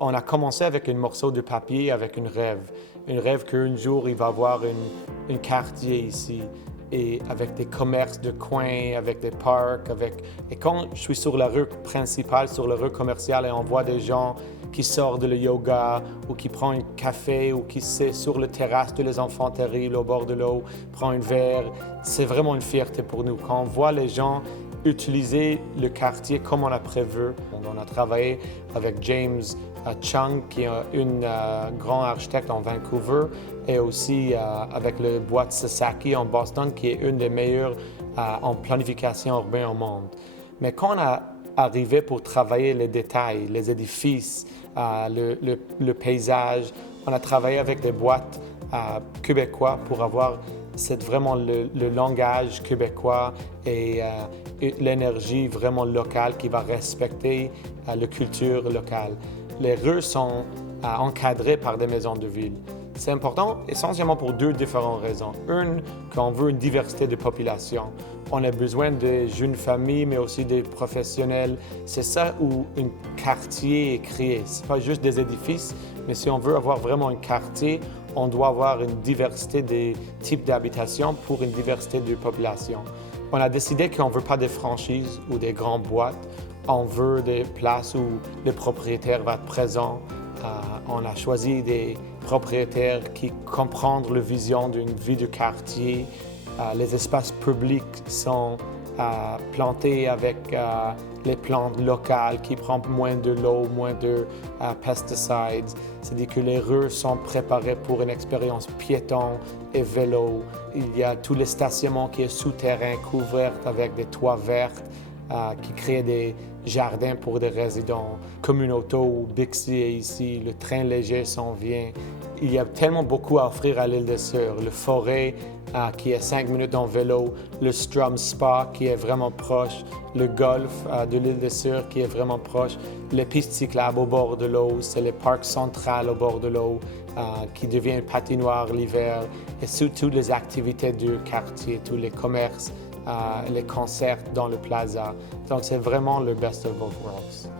On a commencé avec un morceau de papier, avec une rêve qu'un jour il va y avoir un quartier ici, et avec des commerces de coin, avec des parcs, Et quand je suis sur la rue principale, sur la rue commerciale, et on voit des gens qui sortent de le yoga, ou qui prennent un café, ou qui sont sur la terrasse de les enfants terribles au bord de l'eau, prend un verre, c'est vraiment une fierté pour nous. Quand on voit les gens utiliser le quartier comme on a prévu. On a travaillé avec James Chung, qui est un grand architecte en Vancouver, et aussi avec le boîte Sasaki en Boston, qui est une des meilleures en planification urbaine au monde. Mais quand on a arrivé pour travailler les détails, les édifices, le paysage, on a travaillé avec des boîtes québécois pour avoir vraiment le langage québécois et l'énergie vraiment locale qui va respecter la culture locale. Les rues sont encadrées par des maisons de ville. C'est important essentiellement pour deux différentes raisons. Une, qu'on veut une diversité de population. On a besoin de jeunes familles, mais aussi des professionnels. C'est ça où un quartier est créé. Ce n'est pas juste des édifices, mais si on veut avoir vraiment un quartier, on doit avoir une diversité des types d'habitation pour une diversité de population. On a décidé qu'on ne veut pas des franchises ou des grandes boîtes. On veut des places où le propriétaire va être présent. On a choisi des propriétaires qui comprennent la vision d'une vie de quartier. Les espaces publics sont plantés avec les plantes locales qui prennent moins de l'eau, moins de pesticides. C'est-à-dire que les rues sont préparées pour une expérience piéton et vélo. Il y a tous les stationnements qui sont souterrains, couverts avec des toits verts qui créent des jardins pour des résidents. Communauto, Bixi est ici, le train léger s'en vient. Il y a tellement beaucoup à offrir à l'île de Sur. Le forêt qui est 5 minutes en vélo, le Strum Spa qui est vraiment proche, le golf de l'île de Sur qui est vraiment proche, les pistes cyclables au bord de l'eau, c'est le parc central au bord de l'eau qui devient une patinoire l'hiver, et surtout les activités du quartier, tous les commerces, les concerts dans le plaza. Donc c'est vraiment le best of both worlds.